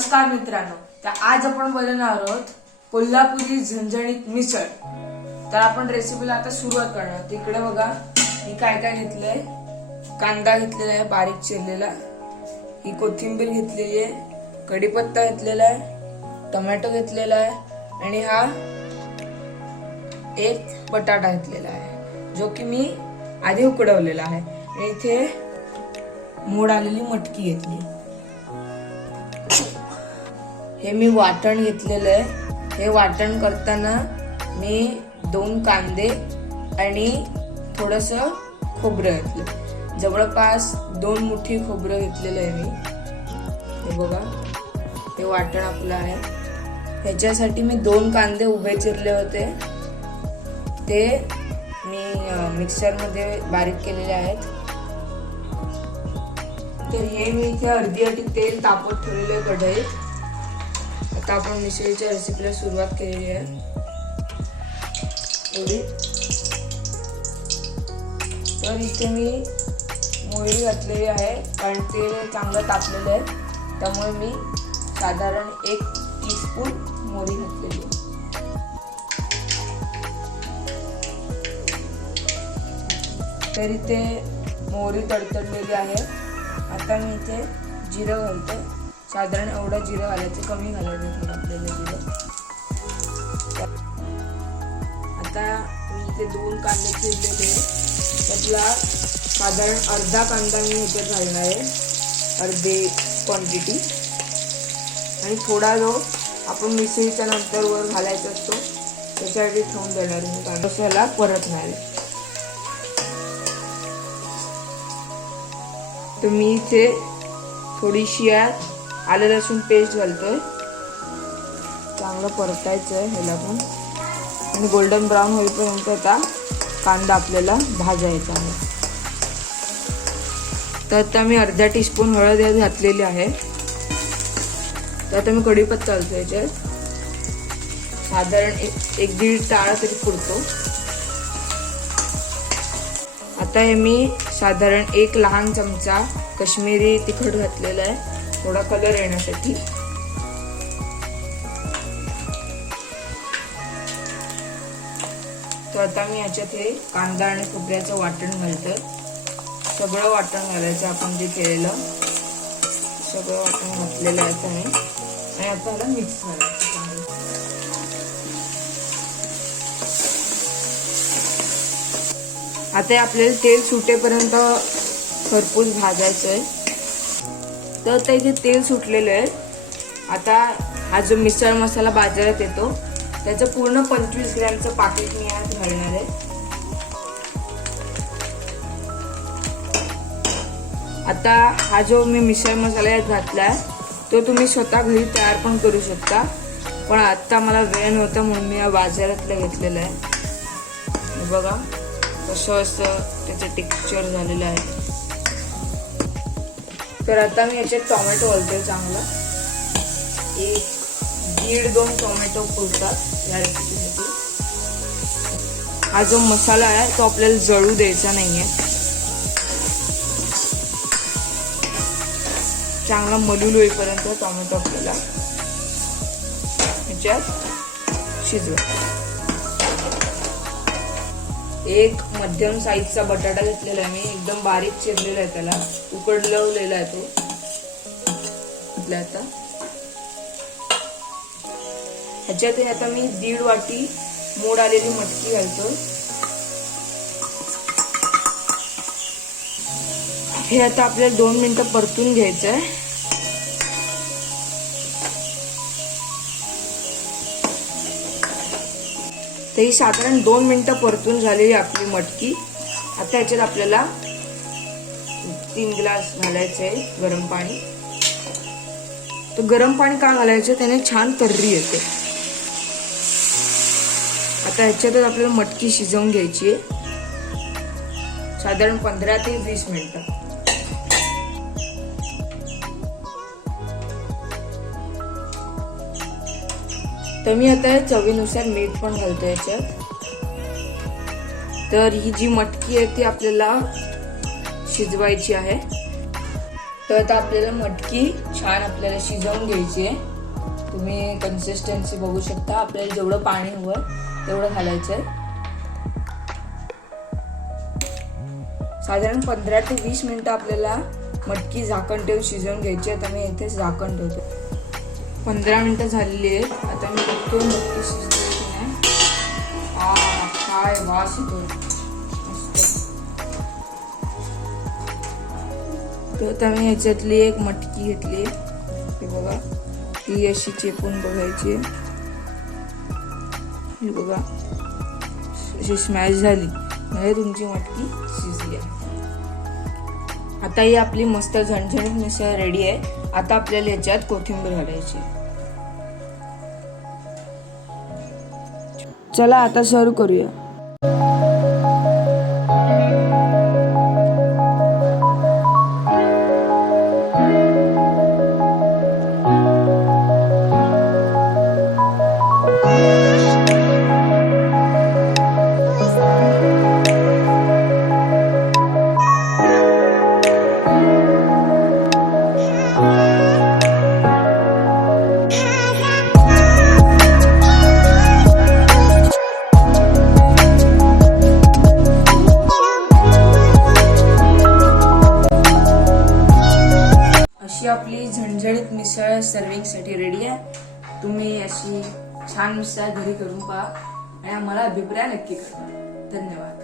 नमस्कार मित्रांनो, तर आज आपण बनवणार आहोत कोल्हापुरी झणझणीत मिसळ। तर आपण रेसिपीला आता सुरुवात करणार। तिकडे बघा मी काय काय घेतलंय। कांदा घेतलेला आहे बारीक चिरलेला, ही कोथिंबीर घेतलेली आहे, कढीपत्ता घेतलेला आहे, टोमॅटो घेतलेला आहे आणि हा एक बटाटा घेतलेला आहे जो की मी आधी उकडवलेला आहे। आणि इथे मोड आलेली मटकी घेतली। हे मी वाटण घेतलेलं आहे। हे वाटण करताना मी 2 कांदे आणि थोडस खोबरं घेतलं, जवळपास 2 मुठी खोबरं घेतलेलं आहे मी। हे बघा, हे वाटण आपलं आहे। ह्याच्यासाठी मी 2 कांदे उभे चिरले होते, ते मी मिक्सर मध्ये बारीक केलेले आहेत। तर हे मी इथे अर्धी तेल तापत ठेवलेले आहे कढईत। आता आपण मिसळीच्या रेसिपीला सुरुवात केलेली आहे। तर इथे मी मोहरी घातलेली आहे, कारण तेल चांगलं तापलेलं आहे, त्यामुळे मी साधारण 1 टीस्पून मोहरी घातलेली आहे। तर इथे मोहरी तडतडलेली आहे। आता मी इथे जिरं घालते, साधारण एवढं जिरं घालायचं, कमी घालायचं थोडं आपल्याला जिरं। आता मी इथे 2 कांदे चिरलेले, त्यातला साधारण अर्धा कांदा मी ह्याच्यात घालणार आहे, अर्धी क्वांटिटी। आणि थोडा जो आपण मिसळीच्या नंतर वर घालायचा असतो त्याच्यासाठी ठेवून देणार मी कांदा, ह्याला परतणार आहे। तर मी इथे थोडीशी आलं लसूण पेस्ट घालतोय, चांगलं परतायचं आहे ह्याला पण, आणि गोल्डन ब्राऊन होईपर्यंत आता कांदा आपल्याला भाजायचा आहे। तर आता मी अर्धा टीस्पून हळद घातलेली आहे। तर आता मी कढीपत्ता घालतो याच्यात, साधारण 1-1.5 टाळा तरी पुरतो। आता हे मी साधारण 1 लहान चमचा काश्मीरी तिखट घातलेला आहे, थोडा कलर येण्यासाठी। तर आता मी याच्यात हे कांदा आणि खोबऱ्याचं वाटण घालतोय। सगळं वाटण घालायचं आपण जे केलेलं, सगळं वाटण घातलेलं आहे आता मी, आणि आता ह्याला मिक्स करायचं चांगलं। आता आपल्याला तेल सुटेपर्यंत खरपूस भाजायचं आहे। तर आता इथे तेल सुटलेलं आहे। आता हा जो मिसळ मसाला बाजारात येतो त्याचं पूर्ण 25 ग्रॅमचं पाकिट मी आज घालणार आहे। आता हा जो मी मिसळ मसाला यात घातलाय तो तुम्ही स्वतः घरी तयार पण करू शकता, पण आता मला वेळ नव्हता म्हणून मी बाजारातला घेतलेला आहे। बघा कसं असं त्याचं टेक्स्चर झालेलं आहे। तर आता मी याच्यात टोमॅटो घालतोय चांगला, 1-1.5-2 टोमॅटो पुरतात या रेसिपीसाठी। हा जो मसाला आहे तो आपल्याला जळू द्यायचा नाहीये, चांगला मलूल होईपर्यंत टोमॅटो आपल्याला ह्याच्यात शिजवायचा। 1 मध्यम साईजचा बटाटा घेतलेला आहे मी, एकदम बारीक चिरलेला आहे, त्याला उकडलवलेला आहे तो। आता ह्याच्यात आता मी 1.5 वाटी मोड आलेली मटकी घालतो। हे आता आपल्याला 2 मिनिटं परतून घ्यायचं आहे। तर ही साधारण 2 मिनिटं परतून झालेली आपली मटकी। आता ह्याच्यात आपल्याला 3 ग्लास घालायचं आहे गरम पाणी। तर गरम पाणी का घालायचं, त्याने छान तर्री येते। आता ह्याच्यातच आपल्याला मटकी शिजवून घ्यायची आहे, साधारण 15 ते 20 मिनिटं। तर मी आता चवीनुसार मीठ पण घालतो याच्यात। तर ही जी मटकी आहे ती आपल्याला शिजवायची आहे। तर आता आपल्याला मटकी छान आपल्याला शिजवून घ्यायची आहे. तुम्ही कन्सिस्टन्सी बघू शकता. आपल्याला जेवढं पाणी हवं तेवढं घालायचंय. साधारण 15 ते 20 मिनिटं आपल्याला मटकी झाकण ठेवून शिजवून घ्यायची. आता मी इथे झाकण ठेवतो. 15 मिनिटं झालेली आहेत. आता मी बघतो मटकी शिजली की नाही. काय वास येतो. तर मी ह्याच्यातली एक मटकी घेतली. हे बघा, ती अशी चेपून बघायची. हे बघा, अशी स्मॅश झाली म्हणजे तुमची मटकी शिजली आहे. आता ही आपली मस्त झणझणीत मिसळ रेडी आहे. आता आपल्याला याच्यात कोथिंबीर घालायची. चला आता सर्व करूया. आपली झणझणीत मिसळ सर्विंगसाठी रेडी आहे. तुम्ही अशी छान मिसळ घरी करून पहा आणि आम्हाला अभिप्राय नक्की करा. धन्यवाद.